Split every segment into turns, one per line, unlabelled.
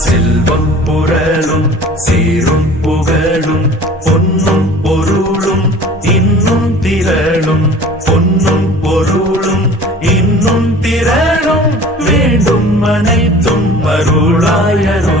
செல்வம் புரளும் சீரும் புகழும் பொன்னும் பொன்னும் பொருளும் இன்னும் திறனும் வேண்டும் அனைத்தும் அருளாயரும்.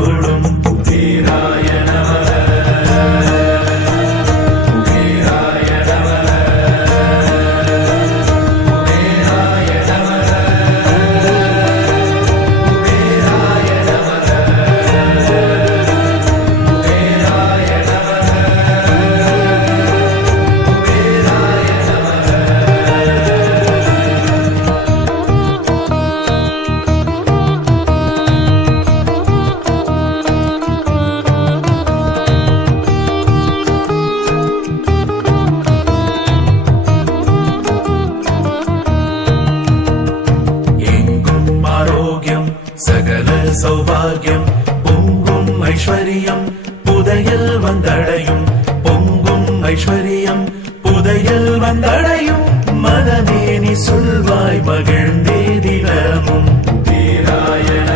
சௌபாகியம் பொங்கும் ஐஸ்வர்யம் புதையல் வந்தடையும். பொங்கும் ஐஸ்வர்யம் புதையல் வந்தடையும். மனமே நீ சொல்வாய் மகிழ்ந்தே தினமும் குபேராய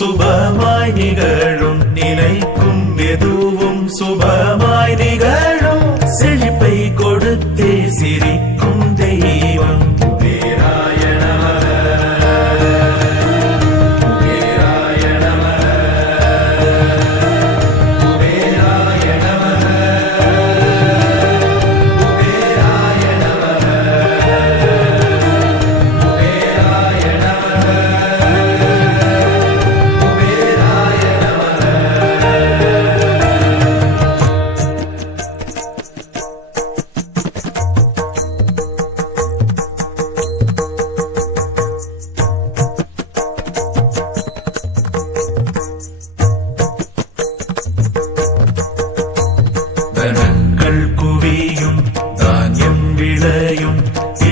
சுபமாய் நிகழும் நினைக்கும் எதுவும் சுபமாய் நிகழும். செழிப்பை கொடுத்தே சிரிக்கும்.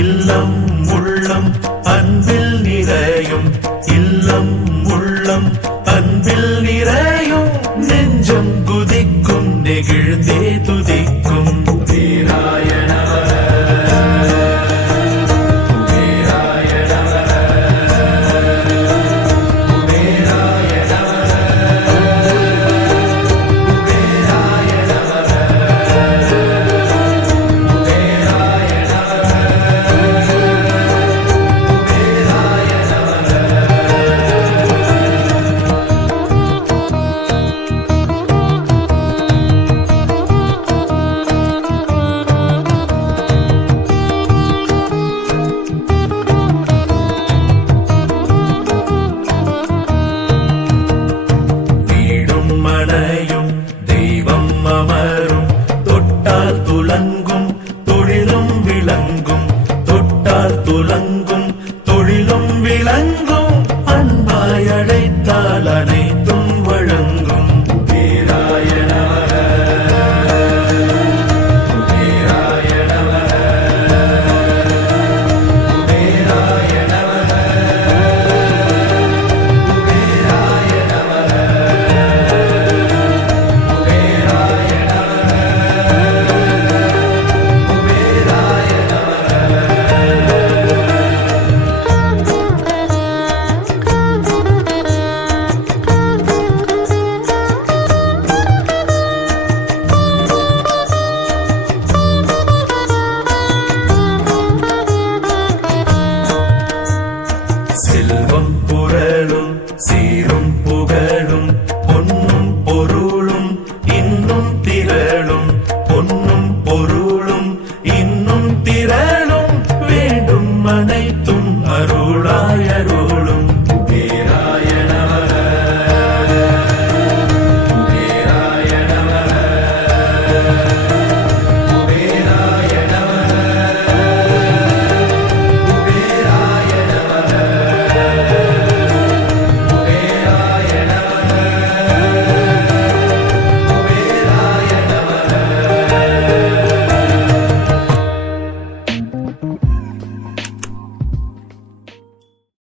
இல்லம் உள்ளம். அமரும். தொட்டால் துலங்கும் தொழிலும் விளங்கும். தொட்டால் துலங்கும் தொழிலும் விளங்கும். அன்பாய் அழைத்தால் அணை